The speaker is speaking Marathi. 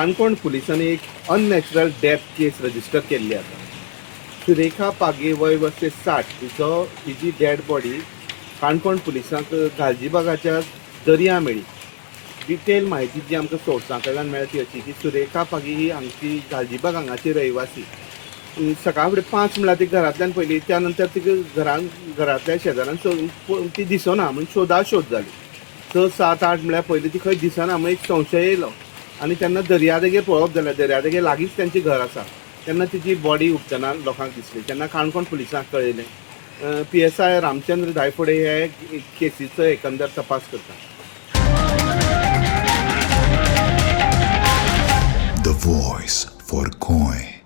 काणकोण पुलिसांनी एक अननॅचरल डेथ केस रजिस्टर केल्ली आसा. सुरेखा पागे वय वर्षे 60 तिची डेड बॉडी काणकोण पुलिसांक गालजीबागाच्या दर्या मेळ्ळी. डिटेल म्हायती जी आमकां सोर्सां कडल्यान मेळ्ळी ती अशी की सुरेखा पागी ही हांगची गालजीबाग हांगाची रहिवासी. सकाळ फुडें 5 म्हळ्यार ती घरांतल्यान पयली, त्या नंतर तिका घरांतल्या शेजाऱ्यान ती दिसना म्हूण सोद जाली. 6-7-8 म्हळ्यार पयलीं ती खंय दिसना म्हूण एक संशय येयलो आनी तेन्ना दर्यादेगेर पळोवप जाल्यार दर्यादेगेर लागींच तेंचें घर आसा. तेन्ना तिची बॉडी उक्तना लोकांक दिसली. तेन्ना काणकोण पुलिसांक कळयलें. PSI रामचंद्र धायफुडे हे केसीचो एकंदर तपास करता. The voice for Coin.